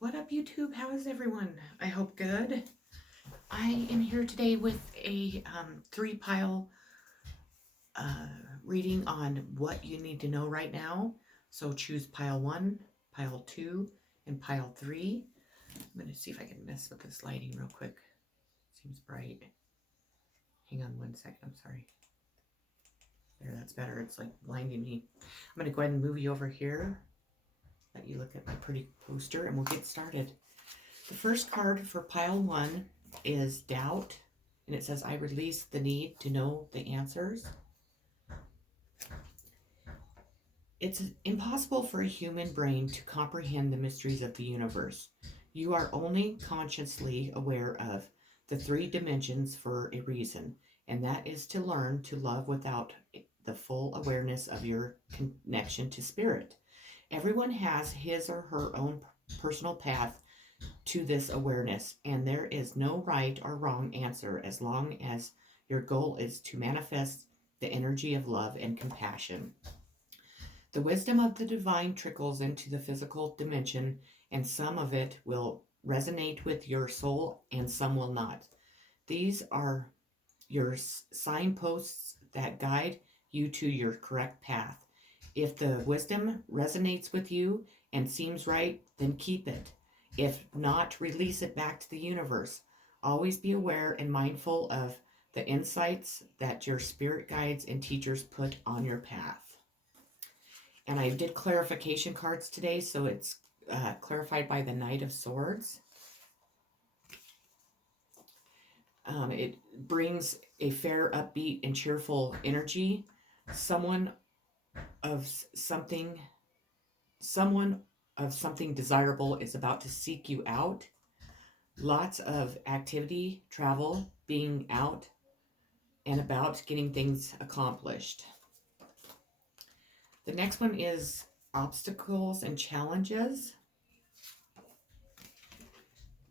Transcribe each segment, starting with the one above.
What up, YouTube? How is everyone? I hope good. I am here today with a three pile uh, reading on what you need to know right now. So choose pile one, pile two, and pile three. I'm going to see if I can mess with this lighting real quick. Seems bright. Hang on one second. I'm sorry. There, that's better. It's like blinding me. I'm going to go ahead and move you over here. Let you look at my pretty poster, and we'll get started. The first card for pile one is doubt, and it says, I release the need to know the answers. It's impossible for a human brain to comprehend the mysteries of the universe. You are only consciously aware of the three dimensions for a reason, and that is to learn to love without the full awareness of your connection to spirit. Everyone has his or her own personal path to this awareness, and there is no right or wrong answer as long as your goal is to manifest the energy of love and compassion. The wisdom of the divine trickles into the physical dimension, and some of it will resonate with your soul and some will not. These are your signposts that guide you to your correct path. If the wisdom resonates with you and seems right, then keep it. If not, release it back to the universe. Always be aware and mindful of the insights that your spirit guides and teachers put on your path. And I did clarification cards today, so it's clarified by the Knight of Swords. It brings a fair, upbeat, and cheerful energy. Someone of something desirable is about to seek you out. Lots of activity, travel, being out and about, getting things accomplished. The next one is obstacles and challenges.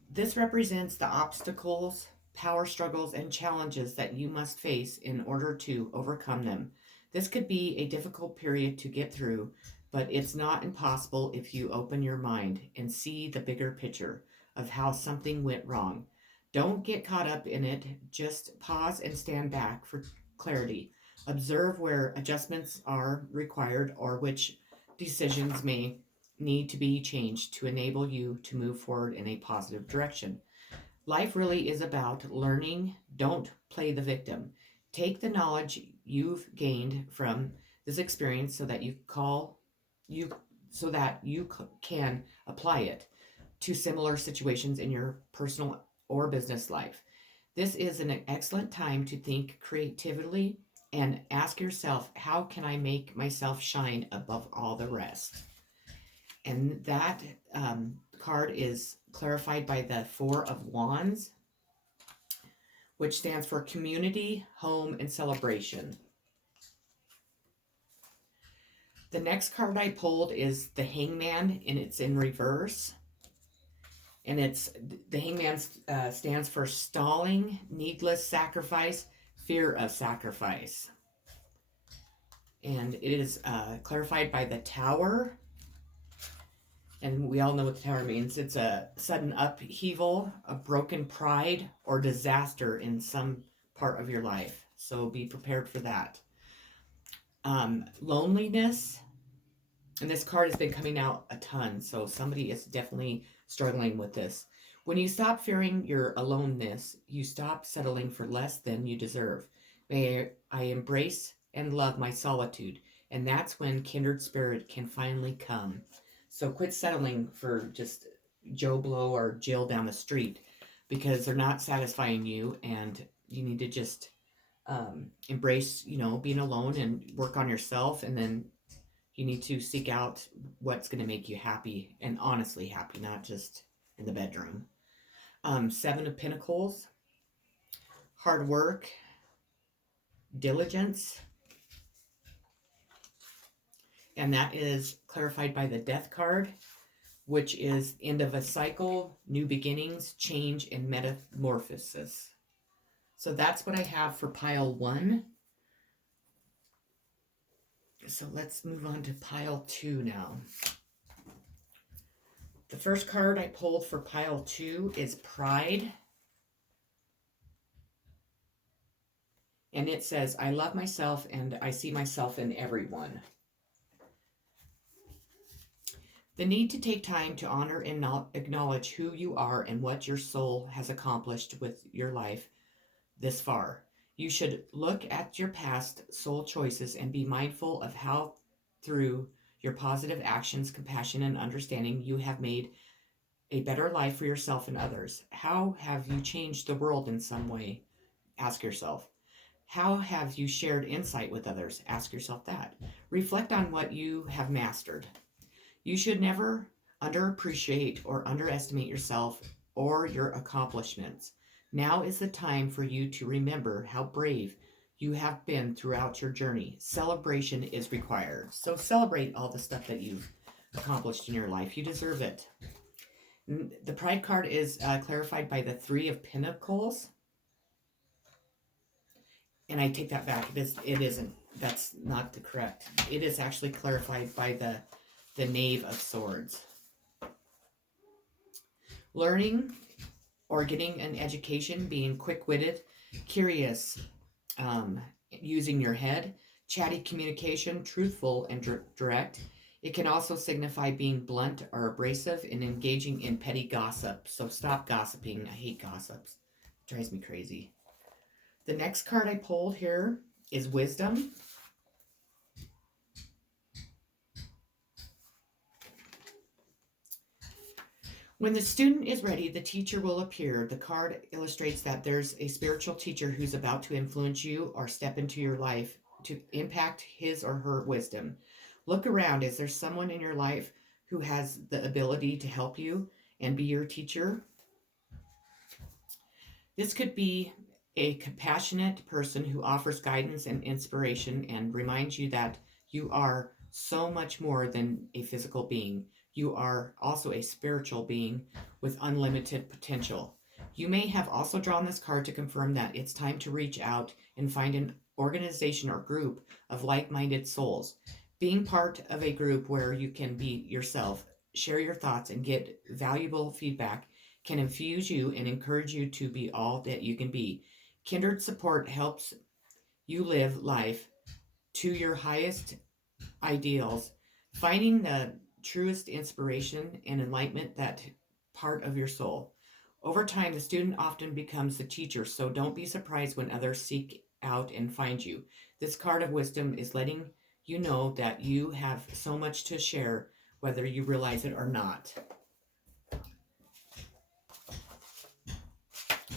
This represents the obstacles, power struggles, and challenges that you must face in order to overcome them. This could be a difficult period to get through, but it's not impossible if you open your mind and see the bigger picture of how something went wrong. Don't get caught up in it. Just pause and stand back for clarity. Observe where adjustments are required or which decisions may need to be changed to enable you to move forward in a positive direction. Life really is about learning. Don't play the victim. Take the knowledge you've gained from this experience so that you can apply it to similar situations in your personal or business life. This is an excellent time to think creatively and ask yourself, how can I make myself shine above all the rest? And that card is clarified by the Four of Wands, which stands for community, home, and celebration. The next card I pulled is the Hangman, and it's in reverse. And it's the Hangman stands for stalling, needless sacrifice, fear of sacrifice. And it is clarified by the Tower. And we all know what the Tower means. It's a sudden upheaval, a broken pride, or disaster in some part of your life. So be prepared for that. Loneliness. And this card has been coming out a ton, so somebody is definitely struggling with this. When you stop fearing your aloneness, you stop settling for less than you deserve. May I embrace and love my solitude, and that's when kindred spirit can finally come. So quit settling for just Joe Blow or Jill down the street, because they're not satisfying you, and you need to just embrace, being alone and work on yourself, and then you need to seek out what's going to make you happy, and honestly happy, not just in the bedroom. Seven of Pentacles, hard work, diligence, and that is clarified by the Death card, which is end of a cycle, new beginnings, change, and metamorphosis. So that's what I have for pile one. So let's move on to pile two now. The first card I pulled for pile 2 is Pride. And it says, I love myself and I see myself in everyone. The need to take time to honor and acknowledge who you are and what your soul has accomplished with your life this far. You should look at your past soul choices and be mindful of how, through your positive actions, compassion, and understanding, you have made a better life for yourself and others. How have you changed the world in some way? Ask yourself. How have you shared insight with others? Ask yourself that. Reflect on what you have mastered. You should never underappreciate or underestimate yourself or your accomplishments. Now is the time for you to remember how brave you have been throughout your journey. Celebration is required. So celebrate all the stuff that you've accomplished in your life. You deserve it. The Pride card is clarified by the Three of Pentacles. And I take that back. It isn't. That's not the correct. It is actually clarified by the Knave of Swords. Learning or getting an education, being quick-witted, curious, using your head, chatty communication, truthful and direct. It can also signify being blunt or abrasive and engaging in petty gossip. So stop gossiping. I hate gossips. It drives me crazy. The next card I pulled here is Wisdom. When the student is ready, the teacher will appear. The card illustrates that there's a spiritual teacher who's about to influence you or step into your life to impact his or her wisdom. Look around. Is there someone in your life who has the ability to help you and be your teacher? This could be a compassionate person who offers guidance and inspiration and reminds you that you are so much more than a physical being. You are also a spiritual being with unlimited potential. You may have also drawn this card to confirm that it's time to reach out and find an organization or group of like-minded souls. Being part of a group where you can be yourself, share your thoughts, and get valuable feedback can infuse you and encourage you to be all that you can be. Kindred support helps you live life to your highest ideals, finding the truest inspiration and enlightenment that part of your soul. Over time, the student often becomes the teacher, so don't be surprised when others seek out and find you. This card of wisdom is letting you know that you have so much to share, whether you realize it or not.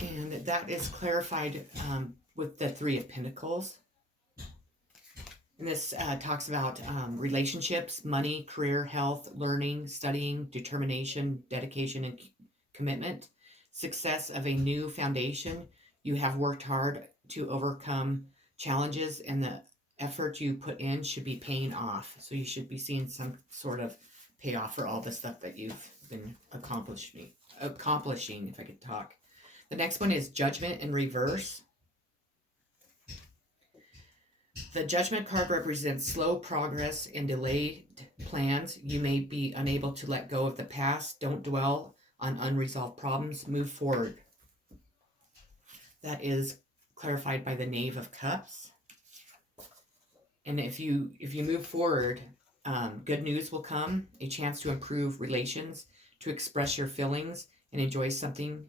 And that is clarified with the Three of Pentacles. And this talks about relationships, money, career, health, learning, studying, determination, dedication, and commitment. Success of a new foundation. You have worked hard to overcome challenges, and the effort you put in should be paying off. So you should be seeing some sort of payoff for all the stuff that you've been accomplishing, if I could talk. The next one is Judgment in reverse. The Judgment card represents slow progress and delayed plans. You may be unable to let go of the past. Don't dwell on unresolved problems. Move forward. That is clarified by the Knave of Cups. And if you move forward, good news will come. A chance to improve relations, to express your feelings, and enjoy something.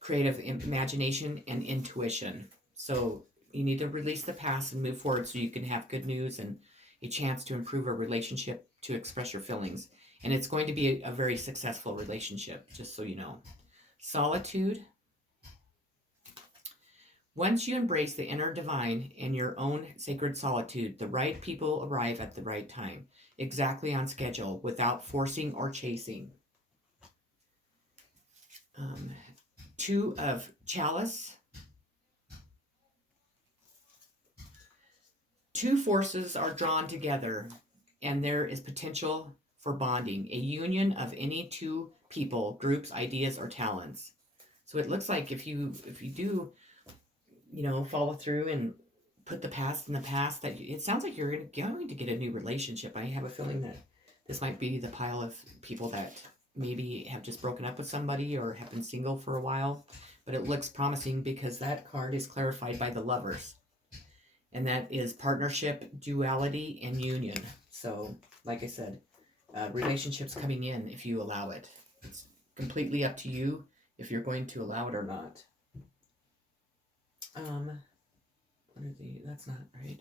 Creative imagination and intuition. So you need to release the past and move forward so you can have good news and a chance to improve a relationship, to express your feelings. And it's going to be a very successful relationship, just so you know. Solitude. Once you embrace the inner divine and your own sacred solitude, the right people arrive at the right time, exactly on schedule, without forcing or chasing. Two of Chalice. Two forces are drawn together, and there is potential for bonding, a union of any two people, groups, ideas, or talents. So it looks like if you do, follow through and put the past in the past, that it sounds like you're going to get a new relationship. I have a feeling that this might be the pile of people that maybe have just broken up with somebody or have been single for a while. But it looks promising because that card is clarified by the Lovers. And that is partnership, duality, and union. So, like I said, relationships coming in if you allow it. It's completely up to you if you're going to allow it or not. What are the? That's not right.